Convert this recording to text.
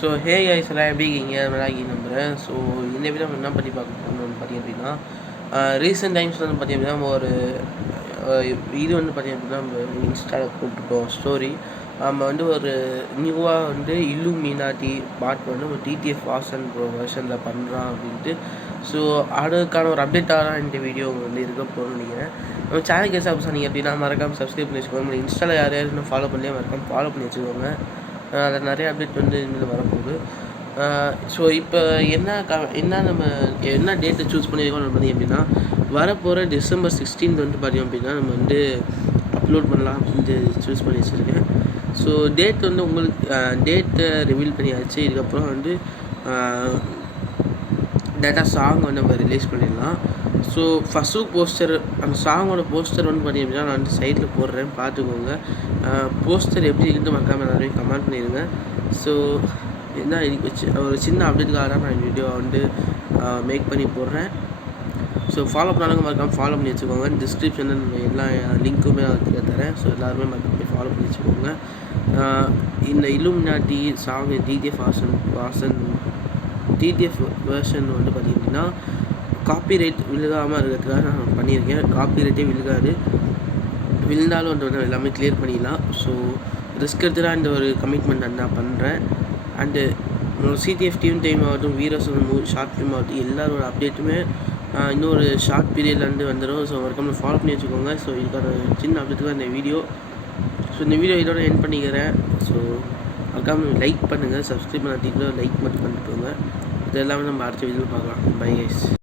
So hey guys எல்லாம் எப்படி இருக்கீங்க? நல்லா இருக்கீங்க நம்புகிறேன். ஸோ இந்த வீடியோ நம்ம என்ன பற்றி பார்க்க போகணும் வந்து பார்த்திங்க அப்படின்னா, ரீசெண்ட் டைம்ஸில் வந்து பார்த்திங்க அப்படின்னா நம்ம ஒரு இது வந்து பார்த்திங்க அப்படின்னா நம்ம இன்ஸ்டாவில் போட்டுருக்கோம் ஸ்டோரி. நம்ம வந்து ஒரு நியூவாக வந்து இல்லுமினாட்டி பாட் வந்து ஒரு டிடிஎஃப் வாசன் ப்ரோ வெர்ஷனில் பண்ணுறான் அப்படின்ட்டு. ஸோ அதுக்கான ஒரு அப்டேட்டாக தான் இந்த வீடியோ வந்து இருக்க போகணும்னு நினைக்கிறேன். நம்ம சேனல் கேஸ் ஆப்ஸ் நீங்கள் அப்படின்னா மறக்காமல் சப்ஸ்கிரைப் பண்ணி வச்சுக்கோங்க. நம்ம இன்ஸ்டாவில் யார் இன்னும் ஃபாலோ பண்ணலையே மறக்காமல் ஃபாலோ பண்ணி வச்சுக்கோங்க. அதில் நிறைய அப்டேட் வந்து இனிமேல் வரப்போகுது. ஸோ இப்போ என்ன நம்ம என்ன டேட்டை சூஸ் பண்ணியிருக்கோம் பார்த்திங்க அப்படின்னா, வரப்போகிற December 16 வந்து பார்த்திங்க அப்படின்னா நம்ம வந்து அப்லோட் பண்ணலாம் அப்படின்ட்டு சூஸ் பண்ணி வச்சுருக்கேன். ஸோ டேட் வந்து உங்களுக்கு டேட்டை ரிவீல் பண்ணியாச்சு. இதுக்கப்புறம் வந்து டேட்டா சாங் வந்து நம்ம ரிலீஸ் பண்ணிடலாம். ஸோ ஃபஸ்ட்டு போஸ்டர், அந்த சாங்கோட போஸ்டர் வந்து பார்த்திங்க அப்படின்னா நான் வந்து சைட்டில் போடுறேன், பார்த்துக்கோங்க. போஸ்டர் எப்படி இருக்குன்னு மறக்காமல் நிறைய கமெண்ட் பண்ணிடுங்க. ஸோ என்ன வச்சு ஒரு சின்ன அப்டேட்டுக்காக தான் நான் வீடியோ வந்து மேக் பண்ணி போடுறேன். ஸோ ஃபாலோ பண்ணாலும் மறக்காமல் ஃபாலோ பண்ணி வச்சுக்கோங்க. டிஸ்கிரிப்ஷனில் எல்லா லிங்க்குமே நான் தரேன். ஸோ எல்லாருமே மறக்காம ஃபாலோ பண்ணி வச்சுக்கோங்க. இந்த இல்லுமினாட்டி சாங் டிடிஎஃப் வெர்ஷன் வந்து பார்த்திங்க அப்படின்னா காப்பிரைட் விழுகாமல் இருக்கிறதுக்காக நான் பண்ணியிருக்கேன். காப்பிரைட்டே விழுகாது, விழுந்தாலும் வந்து எல்லாமே கிளியர் பண்ணிடலாம். ஸோ ரிஸ்க் எடுத்து தான் இந்த ஒரு கமிட்மெண்ட் நான் பண்ணுறேன். அண்டு சிடிஎஃப் டியூன் டைம் ஆகட்டும், வீரசன் மூவி ஷார்ட் ஃபிலிம் ஆகட்டும், எல்லாரோட அப்டேட்டுமே இன்னொரு ஷார்ட் பீரியட்லேருந்து வந்துடும். ஸோ மறக்காமல் ஃபாலோ பண்ணி வச்சுக்கோங்க. ஸோ இதுக்கான சின்ன அப்டேட்டுக்கு இந்த வீடியோ. ஸோ இந்த வீடியோ இதோட எண்ட் பண்ணிக்கிறேன். ஸோ மறக்காமல் லைக் பண்ணுங்கள், சப்ஸ்கிரைப் பண்ணாதீங்களோ லைக் மட்டும் பண்ணிக்கோங்க. இது எல்லாமே நம்ம அடுத்த வீடியோ பார்க்கலாம். Bye guys.